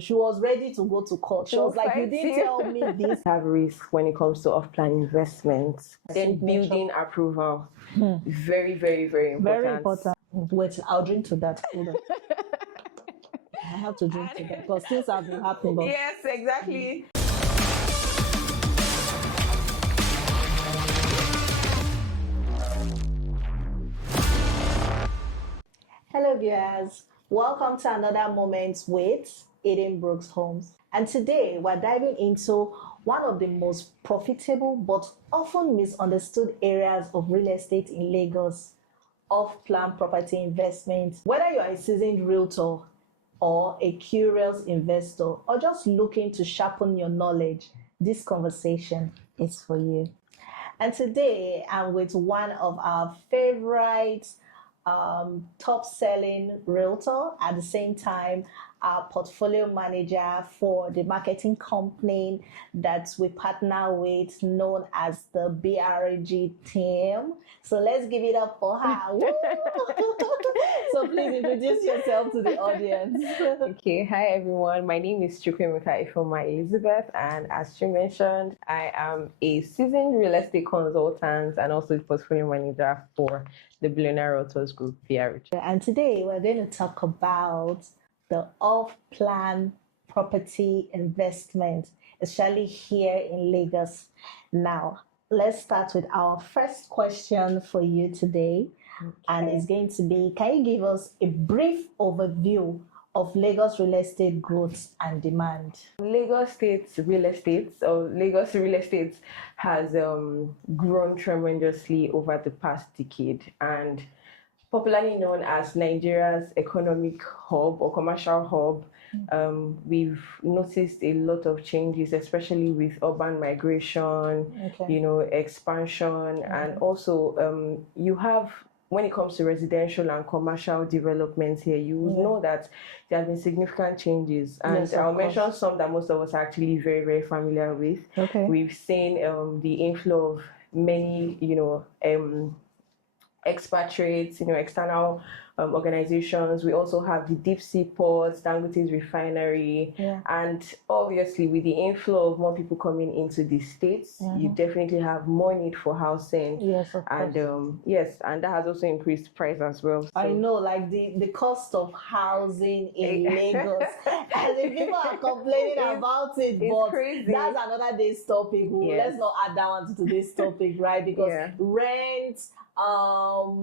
She was ready to go to court. She was like, you didn't tell me this. Have risk when it comes to off-plan investments. Then Signature. building approval. Very, very, very important. Very important. Wait, I'll drink to that. Hold on. I have to drink to that because things have been happening. But Yes, exactly. hello viewers, welcome to another moment with Edenbrooks Homes. And today we're diving into one of the most profitable but often misunderstood areas of real estate in Lagos, off-plan property investment. Whether you're a seasoned realtor or a curious investor or just looking to sharpen your knowledge, this conversation is for you. And today I'm with one of our favorite top-selling realtor, at the same time our portfolio manager for the marketing company that we partner with, known as the BRG team. So let's give it up for her. So please introduce yourself to the audience. Okay, hi everyone. My name is Chukwemeka Ifoma Elizabeth, and as she mentioned, I am a seasoned real estate consultant and also portfolio manager for the Billionaire Realtors Group, BRG. And today we're going to talk about the off-plan property investment, especially here in Lagos. Now, let's start with our first question for you today. Okay. And it's going to be, can you give us a brief overview of Lagos real estate growth and demand? Lagos real estate has grown tremendously over the past decade, and popularly known as Nigeria's economic hub or commercial hub. We've noticed a lot of changes, especially with urban migration, expansion, and also you have, when it comes to residential and commercial developments here, you would know that there have been significant changes. And yes, I'll mention some that most of us are actually very, very familiar with. Okay. We've seen the inflow of many, expatriates, external organizations. We also have the deep sea ports, Dangote's refinery, and obviously with the inflow of more people coming into the states, you definitely have more need for housing. Yes, of course. And that has also increased price as well. So. I know, like the cost of housing in Lagos, and the people are complaining about it, but crazy. That's another day's topic. Let's not add that one to today's topic, right? Because rent,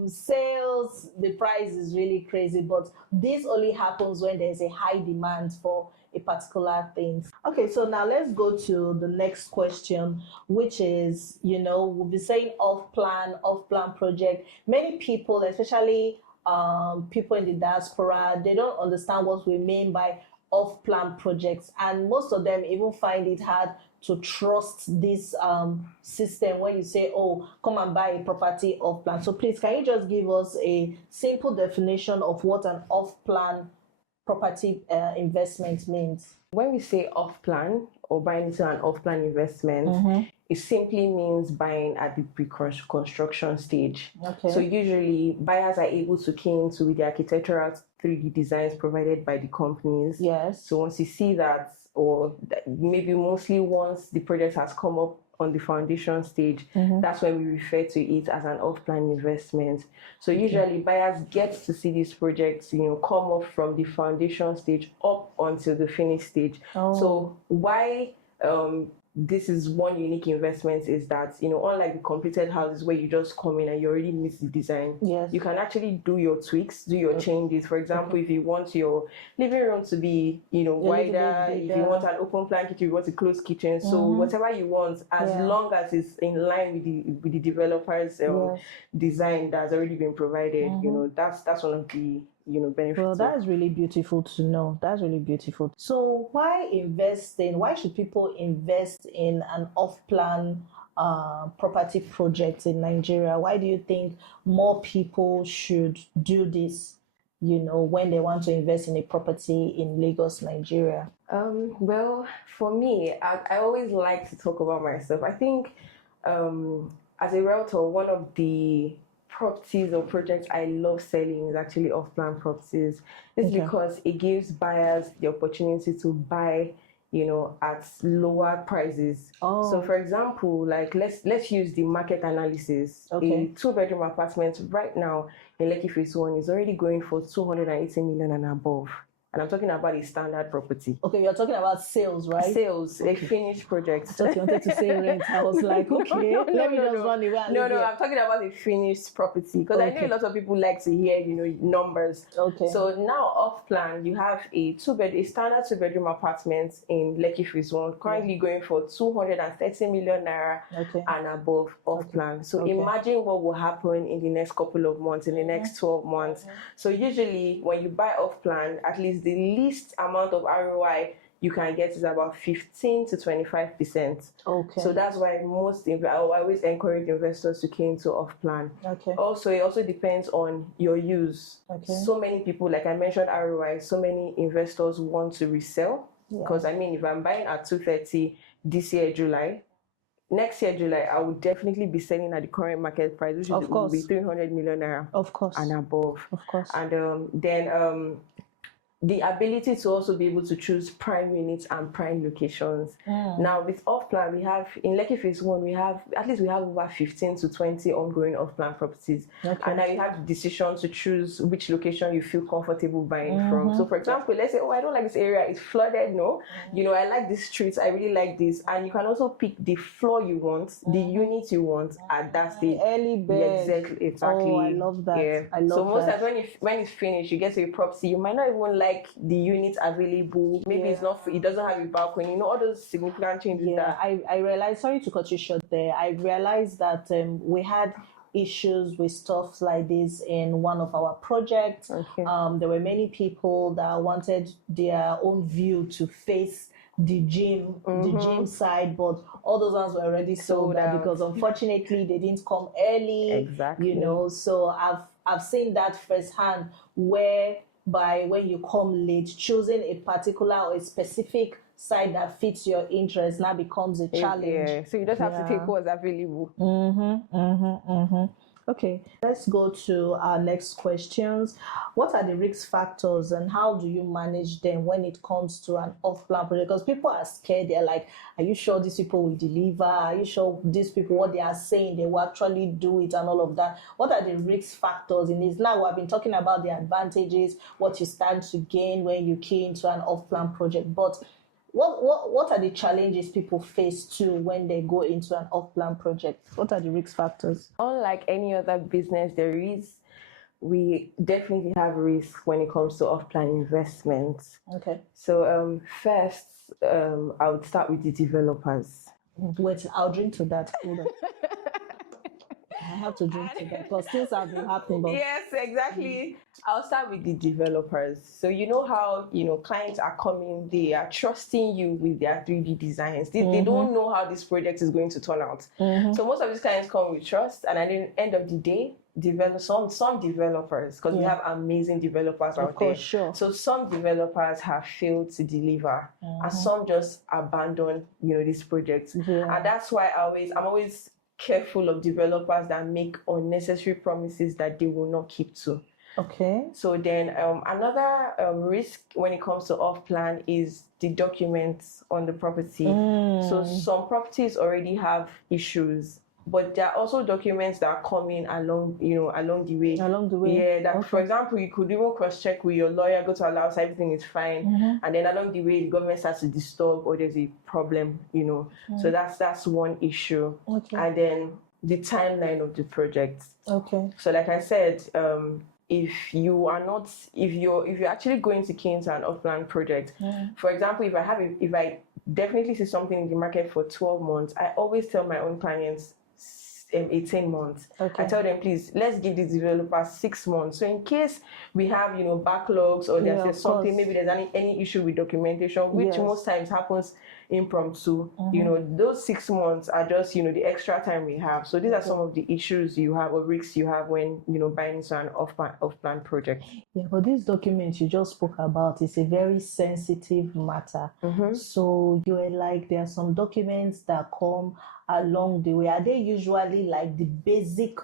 sales, the price is really crazy, but this only happens when there's a high demand for a particular thing. Okay, so now let's go to the next question, which is, we'll be saying off-plan project. Many people, especially people in the diaspora, they don't understand what we mean by off-plan projects, and most of them even find it hard to trust this system when you say, oh, come and buy a property off-plan. So please, can you just give us a simple definition of what an off-plan property investment means? When we say off-plan or buying into an off-plan investment, it simply means buying at the pre-construction stage. Okay. So usually buyers are able to key into with the architectural 3D designs provided by the companies. Yes. So once you see that, or maybe mostly once the project has come up on the foundation stage, that's when we refer to it as an off-plan investment. So usually buyers get to see these projects, come up from the foundation stage up until the finished stage. So why this is one unique investment is that, unlike the completed houses where you just come in and you already miss the design, you can actually do your tweaks, do your changes. For example, if you want your living room to be, wider, if you want an open plan kitchen, you want a closed kitchen, so whatever you want, as long as it's in line with the developer's design that's already been provided, that's one of the benefits. Well, that is really beautiful to know. That's really beautiful. So why should people invest in an off-plan property project in Nigeria? Why do you think more people should do this, when they want to invest in a property in Lagos, Nigeria? Well, for me, I always like to talk about myself. I think as a realtor, one of the properties or projects I love selling is actually off-plan properties. It's because it gives buyers the opportunity to buy, at lower prices. So for example, like let's use the market analysis. A 2-bedroom apartment right now in Lekki Phase 1 is already going for 280 million and above. And I'm talking about a standard property. Okay, you're talking about sales, right? Sales, a finished project. I thought you wanted to say rent. I was like, okay, let me just run away. No, I'm talking about a finished property. Because I know a lot of people like to hear, numbers. Okay. So now off plan, you have a standard 2-bedroom apartment in Lekki Phase 1, currently going for 230 million naira and above off plan. So imagine what will happen in the next couple of months, in the next 12 months. So usually when you buy off plan, at least the least amount of ROI you can get is about 15 to 25%. Okay. So that's why I always encourage investors to key into off plan. Okay. Also, it also depends on your use. Okay. So many people, like I mentioned, ROI. So many investors want to resell because if I'm buying at 230 this year July, next year July I would definitely be selling at the current market price, which will be 300 million naira, and above. Of course. And then the ability to also be able to choose prime units and prime locations. Now with off-plan, we have in Lekki Phase 1, we have over 15 to 20 ongoing off-plan properties. And now you have the decision to choose which location you feel comfortable buying from. So for example, let's say, I don't like this area, it's flooded, no? I like this streets, I really like this. And you can also pick the floor you want, the unit you want at that stage. Early bed. Exactly. Oh, I love that. Yeah. I love so most that. times when it's finished, you get to a property, you might not even like the unit available. Maybe it's not free, it doesn't have a balcony, all those significant changes. I realized, sorry to cut you short there, I realized that we had issues with stuff like this in one of our projects. There were many people that wanted their own view to face the gym side, but all those ones were already sold out because unfortunately they didn't come early. Exactly. So I've seen that firsthand, whereby when you come late, choosing a particular or a specific side that fits your interest now becomes a challenge. So you just have to take what's available. Okay, let's go to our next questions. What are the risk factors and how do you manage them when it comes to an off-plan project? Because people are scared. They're like, are you sure these people will deliver? Are you sure these people, what they are saying, they will actually do it and all of that? What are the risk factors in this? Now, we've been talking about the advantages, what you stand to gain when you key into an off-plan project. But what are the challenges people face too when they go into an off-plan project? What are the risk factors? Unlike any other business, we definitely have risk when it comes to off-plan investments. Okay. So first, I would start with the developers. Wait, I'll drink to that. Hold on. I have to drink to that because things have been happening. But... Yes, exactly. I'll start with the developers. So you know how clients are coming, they are trusting you with their 3D designs. They don't know how this project is going to turn out. So most of these clients come with trust, and at the end of the day, some developers, because we have amazing developers out there. Sure. So some developers have failed to deliver, and some just abandon these projects. And that's why I'm always careful of developers that make unnecessary promises that they will not keep to. Okay. So then another risk when it comes to off-plan is the documents on the property. So some properties already have issues, but there are also documents that are coming along the way. Along the way. Yeah, for example, you could even cross-check with your lawyer, go to allow so everything is fine, and then along the way the government starts to disturb or there's a problem, So that's one issue. Okay. And then the timeline of the project. Okay. So like I said, if you're actually going to key into an off-plan project, for example, if I definitely see something in the market for 12 months, I always tell my own clients 18 months. I tell them, please, let's give the developer 6 months. So in case we have, backlogs or there's something, maybe there's any issue with documentation, which most times happens impromptu, those 6 months are just, the extra time we have. So these are some of the issues you have or risks you have when, buying into an off-plan project. Yeah, but these documents you just spoke about is a very sensitive matter. So you are like, there are some documents that come along the way. Are they usually like the basic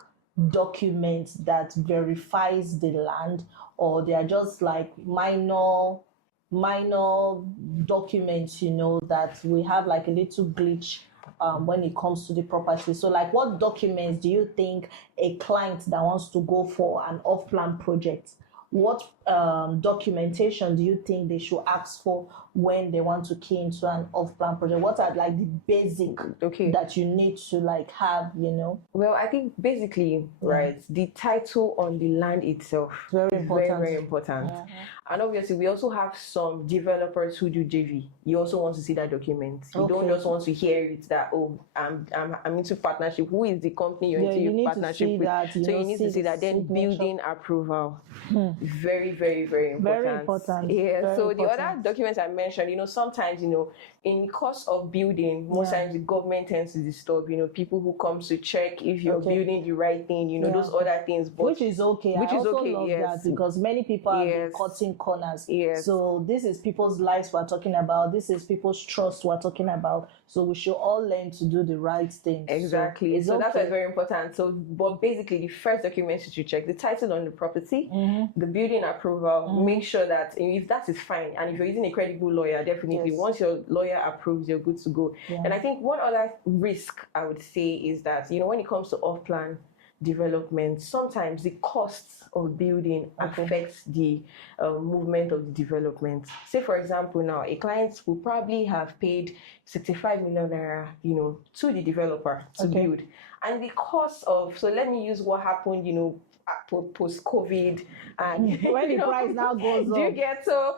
document that verifies the land, or they are just like minor documents, that we have like a little glitch when it comes to the property. So like, what documents do you think a client that wants to go for an off-plan project, what documentation do you think they should ask for when they want to key into an off-plan project? What are like the basic that you need to like have, Well, I think basically, right, the title on the land itself very is important. very important. And obviously, we also have some developers who do JV. You also want to see that document. You don't just want to hear it that, oh, I'm into partnership. Who is the company you're into partnership with? That, so you need to see that. Then building approval. Very, very, very important. Very important. Yeah. Very so important. the other documents I mentioned, sometimes, in the course of building, most times the government tends to disturb, people who come to check if you're building the right thing, those other things. But which is okay. I also love that, because many people have been cutting corners. So this is people's lives we're talking about. This is people's trust we're talking about. So we should all learn to do the right thing. Exactly. So that's why it's very important. So, but basically, the first document you should check: the title on the property, the building approval. Make sure that if that is fine, and if you're using a credible lawyer, definitely once your lawyer approves, you're good to go. And I think one other risk I would say is that when it comes to off-plan development, sometimes the costs of building affects the movement of the development. Say, for example, now a client will probably have paid 65 million naira, to the developer to build, and the cost of, so let me use what happened, post-COVID, and when the price now goes up, do you get so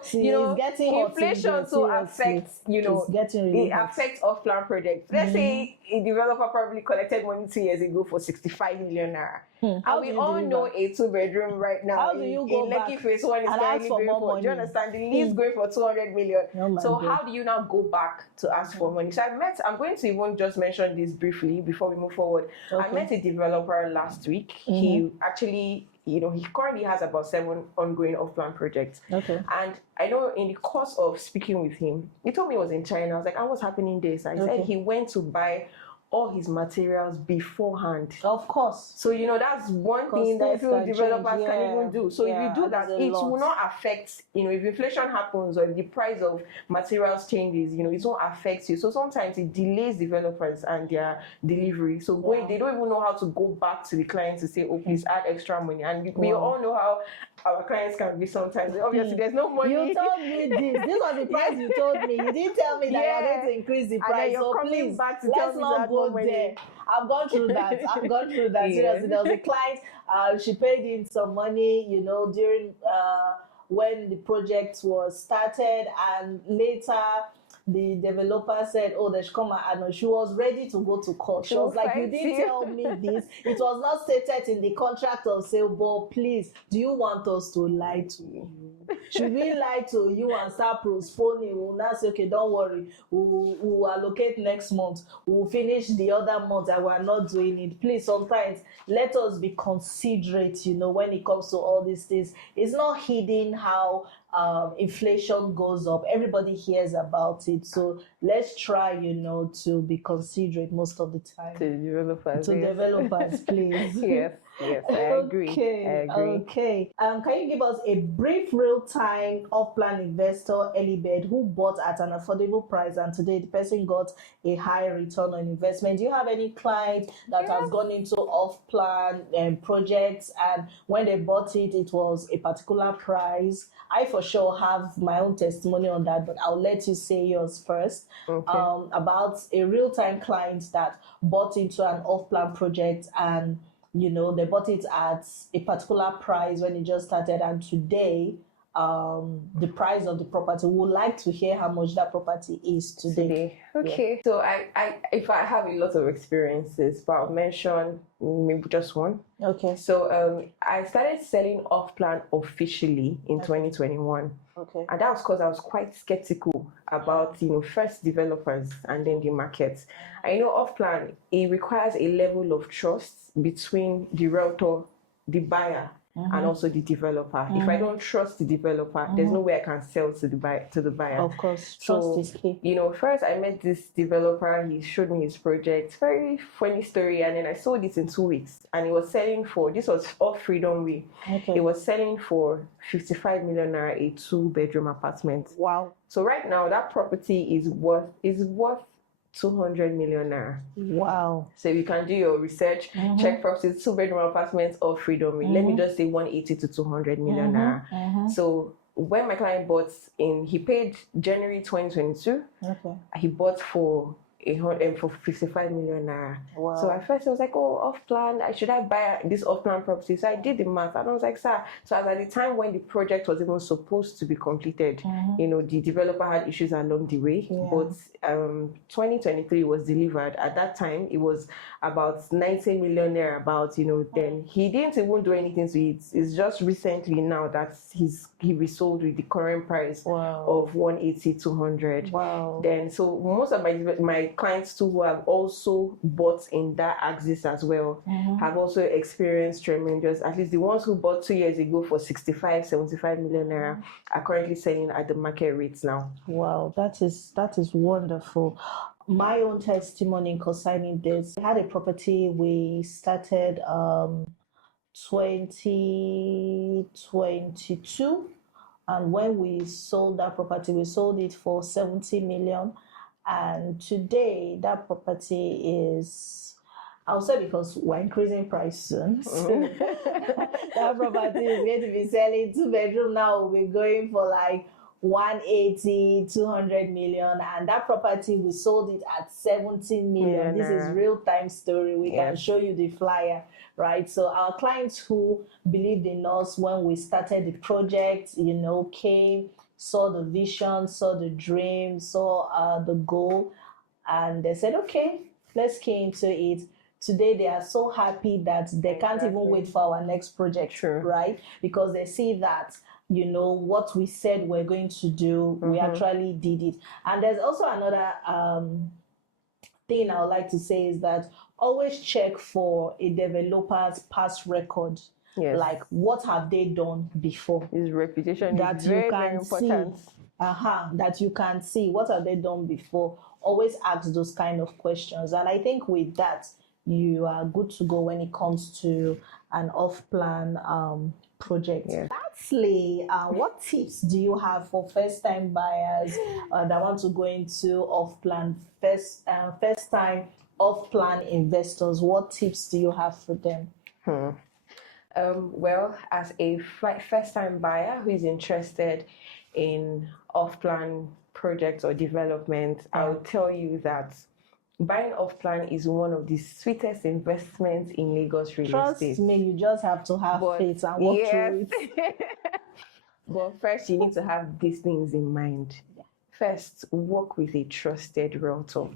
inflation so affects it affects off-plan projects. Let's say a developer probably collected money 2 years ago for 65 million naira. And we all know a 2-bedroom right now. How do you go in back Lekki phase 1 is currently going for, do you understand? The lease going for 200 million. So how do you now go back to ask for money? So I'm going to even just mention this briefly before we move forward. I met a developer last week. He actually, he currently has about 7 ongoing off-plan projects. And I know in the course of speaking with him, he told me he was in China. I was like, what's happening there? So I said he went to buy all his materials beforehand. Of course. So, that's one thing that developers can even do. So if you do that, it will not affect, if inflation happens or if the price of materials changes, it won't affect you. So sometimes it delays developers and their delivery. So when they don't even know how to go back to the client to say, oh, please add extra money. And we all know how our clients can be sometimes. Obviously, there's no money. You told me this. This was the price you told me. You didn't tell me that you're going to increase the price. So please, back to let's not go there. I've gone through that. Seriously, there was a client. She paid in some money, during when the project was started, and later the developer said, oh, they should come and add. She was ready to go to court. She was like, you didn't tell me this. It was not stated in the contract of sale, but please, do you want us to lie to you? Should we lie to you and start postponing? We'll now say, okay, don't worry. We'll allocate next month. We'll finish the other month and we're not doing it. Please, sometimes let us be considerate, when it comes to all these things. It's not hidden how inflation goes up. Everybody hears about it. So let's try, to be considerate most of the time. To developers. Developers, please. Yes, I agree. Okay. Can you give us a brief real-time off-plan investor, early bird, who bought at an affordable price and today the person got a high return on investment? Do you have any client that has gone into off-plan projects, and when they bought it, it was a particular price? I for sure have my own testimony on that, but I'll let you say yours first. About a real-time client that bought into an off-plan project, and they bought it at a particular price when it just started, and today the price of the property, we would like to hear how much that property is today. Okay. So if I have a lot of experiences, but I'll mention maybe just one. Okay. So I started selling off-plan officially in 2021. Okay. And that was because I was quite skeptical about, first developers and then the market. I know off-plan, it requires a level of trust between the realtor, the buyer, and also the developer. If I don't trust the developer, there's no way I can sell to the buyer. Of course, trust is key. First I met this developer. He showed me his project. Very funny story. And then I sold it in 2 weeks, and it was selling for. This was off Freedom Way. Okay. It was selling for 55 million naira, a 2-bedroom apartment. Wow. So right now that property is worth 200 million naira. Wow. So you can do your research, check properties, 2-bedroom apartments or Freedom. Let me just say 180 to 200 million naira. So when my client bought he paid January 2022. Okay. He bought for 55 million naira. Wow. So at first I was like, oh, off plan. Should I buy this off plan property? So I did the math, and I was like, sir. So at the time when the project was even supposed to be completed, the developer had issues along the way. Yeah. But 2023 was delivered. At that time, it was about 90 million naira. Then he didn't even do anything to it. It's just recently now that he resold with the current price of 180 200. Wow. Then so most of my clients too, who have also bought in that axis as well, have also experienced tremendous. At least the ones who bought 2 years ago for 65 million naira are currently selling at the market rates now. Wow, that is wonderful. My own testimony concerning this, we had a property we started 2022, and when we sold that property, we sold it for 70 million. And today that property is, I'll say, because we're increasing price soon. That property is going to be selling 2-bedroom now. We're going for like 180, 200 million. And that property, we sold it at 17 million. This is real time story. We can show you the flyer, right? So our clients who believed in us when we started the project, came, saw the vision, saw the dream, saw the goal, and they said, okay, let's key into it. Today they are so happy that they can't even wait for our next project, right? Because they see that what we said we're going to do, we actually did it. And there's also another thing I would like to say is that always check for a developer's past record. Yes. Like, what have they done before? His reputation that is you very, can very important. See. That you can see. What have they done before? Always ask those kind of questions. And I think with that, you are good to go when it comes to an off-plan project. Yeah. Lastly, what tips do you have for first-time buyers that want to go into off-plan, first-time off-plan investors? What tips do you have for them? Well, as a first-time buyer who is interested in off-plan projects or development, I will tell you that buying off-plan is one of the sweetest investments in Lagos real estate. Trust me, you just have to have faith and walk through it. But first, you need to have these things in mind. First, work with a trusted realtor.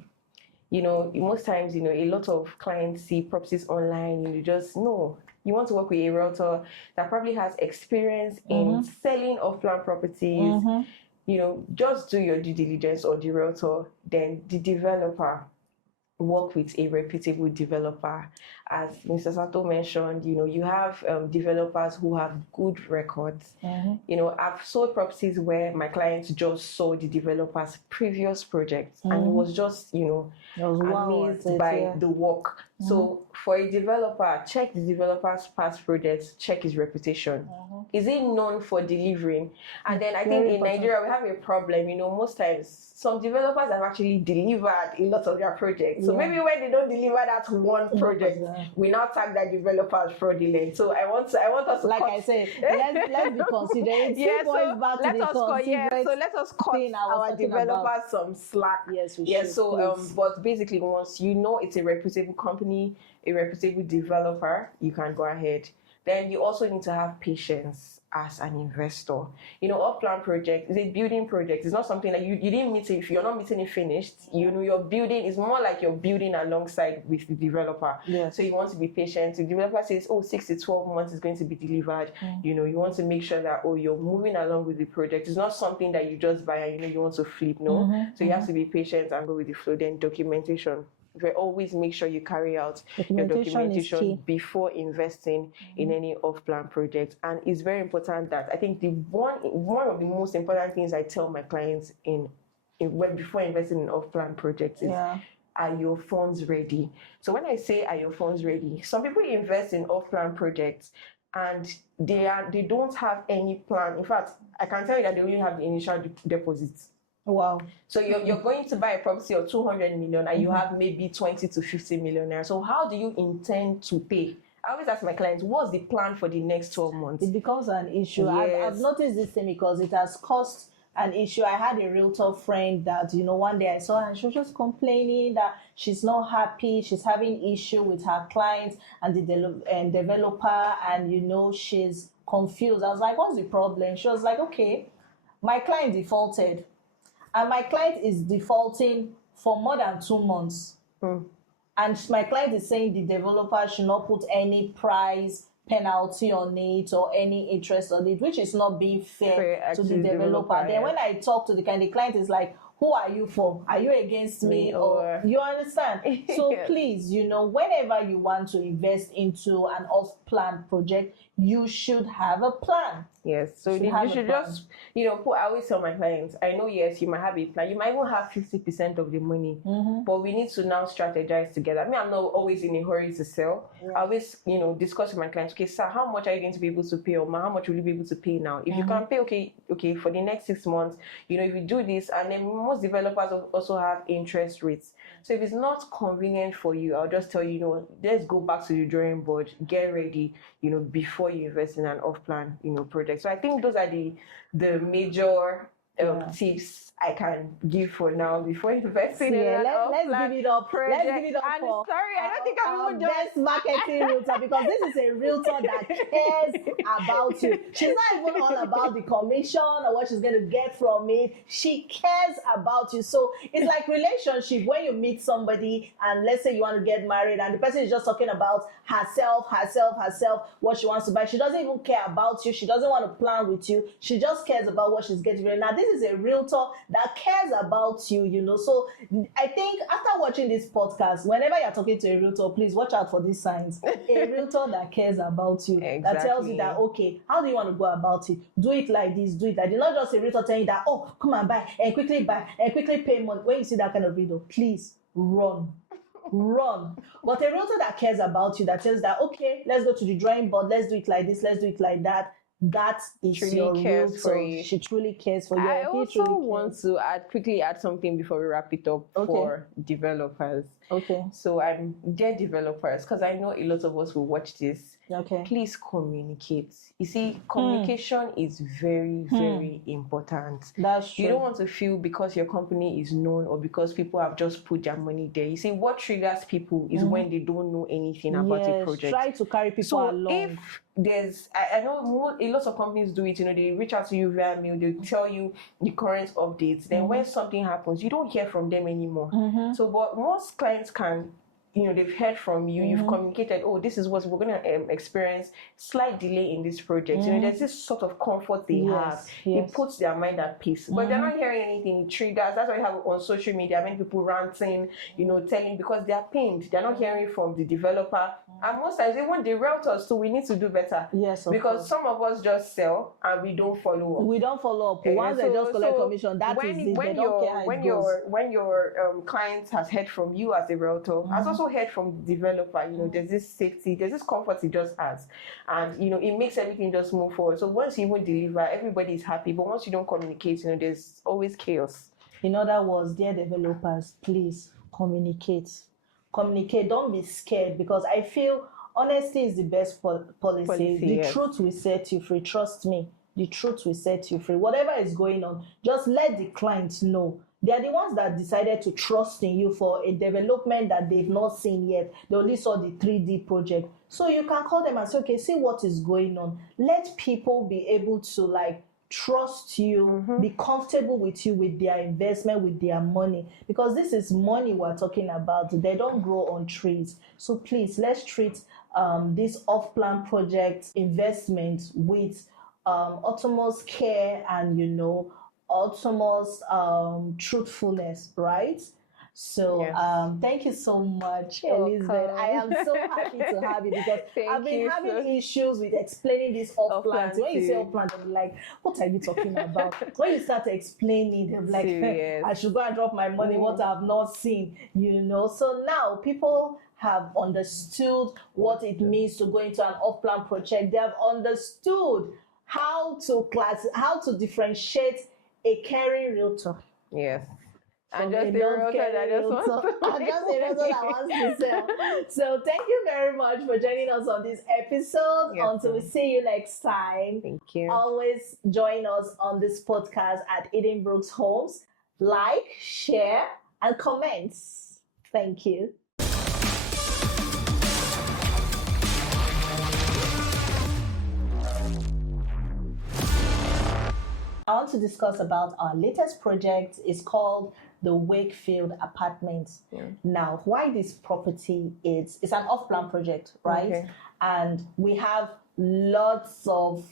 Most times, a lot of clients see properties online and you just know. You want to work with a realtor that probably has experience in selling off-plan properties. Just do your due diligence on the realtor. Then the developer, work with a reputable developer. As Mr. Sato mentioned, you have developers who have good records. I've sold properties where my clients just saw the developer's previous projects and was just, amazed by the work. So for a developer, check the developer's past projects, check his reputation. Is he known for delivering? And then I think in Nigeria, we have a problem. Most times, some developers have actually delivered a lot of their projects. So maybe when they don't deliver that one project, we now tag that developer as fraudulent. So I want us to like I said, let's be considerate. So let us cut our developers some slack. Yes, we should. So but basically, once you know it's a reputable company, a reputable developer, you can go ahead. Then you also need to have patience as an investor. Off-plan project is a building project. It's not something that you didn't meet it. If you're not meeting it finished, you're building. It's more like you're building alongside with the developer. Yes. So you want to be patient. The developer says, 6 to 12 months is going to be delivered. You want to make sure that, you're moving along with the project. It's not something that you just buy and, you want to flip. No. So you have to be patient and go with the flow. Then documentation. always make sure you carry out your Documentation is key. documentation before investing in any off-plan project. And it's very important that I think one of the most important things I tell my clients before investing in off-plan projects is, are your funds ready? So when I say are your funds ready, some people invest in off-plan projects and they don't have any plan. In fact, I can tell you that they only have the initial deposits. Wow. So you're going to buy a property of 200 million and you have maybe 20 to 50 million naira. So how do you intend to pay? I always ask my clients, what's the plan for the next 12 months? It becomes an issue. I've noticed this thing because it has caused an issue. I had a realtor friend that, one day I saw her and she was just complaining that she's not happy. She's having issue with her clients and the developer, and, she's confused. I was like, what's the problem? She was like, okay, my client defaulted. And my client is defaulting for more than 2 months. And my client is saying the developer should not put any price penalty on it or any interest on it, which is not being fair to the developer. Then when I talk to the client is like, who are you for? Are you against me? Or you understand? So please, whenever you want to invest into an off-plan project, you should have a plan. Yes, so you should just, I always tell my clients, I know, yes, you might have a plan. You might even have 50% of the money, but we need to now strategize together. I'm not always in a hurry to sell. I always, discuss with my clients, okay, sir, how much are you going to be able to pay? Or how much will you be able to pay now? If you can pay, okay, for the next 6 months, if you do this, and then most developers also have interest rates. So if it's not convenient for you, I'll just tell you, let's go back to the drawing board, get ready, before you invest in an off-plan, project. So I think those are the major tips I can give for now before investing in an off-plan give it up. project. Let's give it up and for sorry, I don't think I'm even best marketing realtor, because this is a realtor that cares about you. She's not even all about the commission or what she's going to get from it. She cares about you. So it's like relationship. When you meet somebody and let's say you want to get married and the person is just talking about herself, what she wants to buy. She doesn't even care about you. She doesn't want to plan with you. She just cares about what she's getting. Now, this is a realtor that cares about you, So I think after watching this podcast, whenever you're talking to a realtor, please watch out for these signs. A realtor that cares about you, that tells you that, okay, how do you want to go about it? Do it like this, do it like this. Not just a realtor telling you that, oh, come and buy and quickly pay money. When you see that kind of video, please run. But a realtor that cares about you, that tells that, okay, let's go to the drawing board, let's do it like this, let's do it like that. That is truly your realtor. For you. She truly cares for you. I also want to quickly add something before we wrap it up for developers. Okay. So dear developers, because I know a lot of us will watch this. Okay. Please communicate. You see, communication is very, very important. That's true. You don't want to feel because your company is known or because people have just put their money there. You see, what triggers people is when they don't know anything about a project. Try to carry people along. If I know a lot of companies do it, they reach out to you via mail, they tell you the current updates. Then when something happens, you don't hear from them anymore. So, but most clients can, they've heard from you, you've communicated, oh, this is what we're going to experience, slight delay in this project. There's this sort of comfort they have. It puts their mind at peace. But they're not hearing anything, it triggers. That's why you have on social media, many people ranting, telling, because they're pained. They're not hearing from the developer. And most times, even the realtors too, we need to do better. Yes, because some of us just sell and we don't follow up. We don't follow up. Once they just collect commission, that is it. They don't care how it goes. When your client has heard from you as a realtor, has also heard from the developer, there's this safety, there's this comfort it just has. And, it makes everything just move forward. So once you even deliver, everybody is happy. But once you don't communicate, there's always chaos. In other words, dear developers, please communicate. Communicate. Don't be scared, because I feel honesty is the best policy. The truth will set you free. Trust me. The truth will set you free. Whatever is going on, just let the client know. They are the ones that decided to trust in you for a development that they've not seen yet. They only saw the 3D project. So you can call them and say, okay, see what is going on. Let people be able to trust you, be comfortable with you, with their investment, with their money. Because this is money we're talking about. They don't grow on trees. So please, let's treat this off-plan project investment with utmost care and, utmost truthfulness, right? So Yes. thank you so much, You're Elizabeth. welcome. I am so happy to have you because I've Thank been you having so- issues with explaining this off plant. When you say Off-planting. off plant, I'm like, what are you talking about? When you start explaining, I'm like, Serious. I should go and drop my money, what I've not seen, you know. So now people have understood what it means to go into an off plant project. They have understood how to differentiate a caring realtor. Yes. And From just a a realtor that non-caring just wants realtor. to And just a realtor that wants to sell. So thank you very much for joining us on this episode. Yes, Until we ma'am. see you next time. Thank you. Always join us on this podcast at Edenbrooks Homes. Like, share, and comment. Thank you. I want to discuss about our latest project. It's called the Wakefield Apartments. Yeah. Now, why this property is, it's an off-plan project, right? Okay. And we have lots of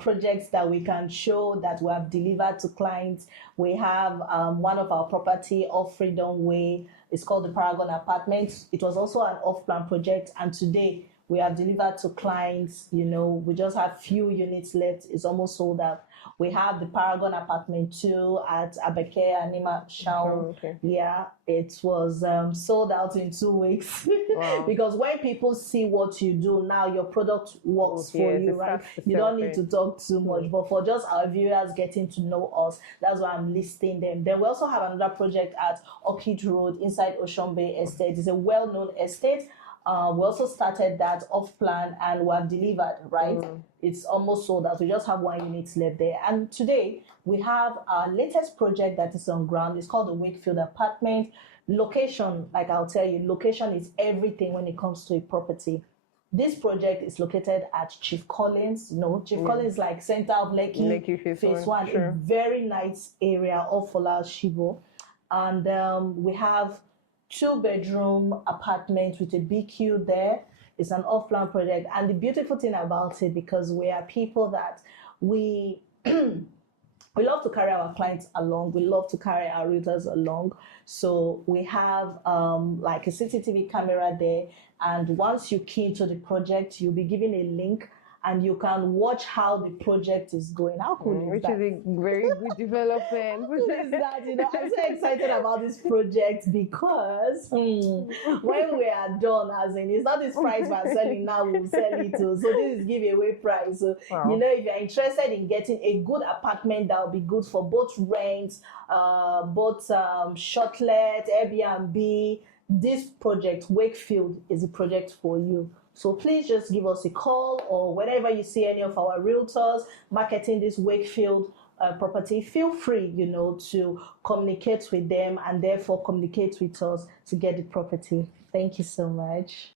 projects that we can show that we have delivered to clients. We have one of our property off Freedom Way. It's called the Paragon Apartments. It was also an off-plan project, and today we have delivered to clients. You know, we just have few units left. It's almost sold out. We have the Paragon Apartment 2 at Abeke and Nima Shaun. Okay. Yeah, it was sold out in 2 weeks. Wow. Because when people see what you do now, your product works for Yes, you, it right? starts to You sell don't need for to talk too much. But for just our viewers getting to know us, that's why I'm listing them. Then we also have another project at Orchid Road inside Ocean Bay Estate. It's a well-known estate. We also started that off plan and we have delivered, right? It's almost sold out. We just have 1 unit left there. And today we have our latest project that is on ground. It's called the Wakefield Apartment. Location, like I'll tell you, location is everything when it comes to a property. This project is located at Chief Collins. You know, Chief Collins is like center of Lekki phase one. Sure. A very nice area of Fola Shibo. And we have 2-bedroom apartment with a BQ there. It's an off-plan project. And the beautiful thing about it, because we are people that we we love to carry our clients along. We love to carry our realtors along. So we have like a CCTV camera there. And once you key into the project, you'll be given a link and you can watch how the project is going. How cool is Which that? is a very good development. How cool is that? You know, I'm so excited about this project because when we are done, as in, it's not this price we're selling now, we'll sell it to. So this is giveaway price. So, Wow. you know, if you're interested in getting a good apartment that will be good for both rents, both shortlet, Airbnb, this project, Wakefield, is a project for you. So please just give us a call, or whenever you see any of our realtors marketing this Wakefield property, feel free, you know, to communicate with them and therefore communicate with us to get the property. Thank you so much.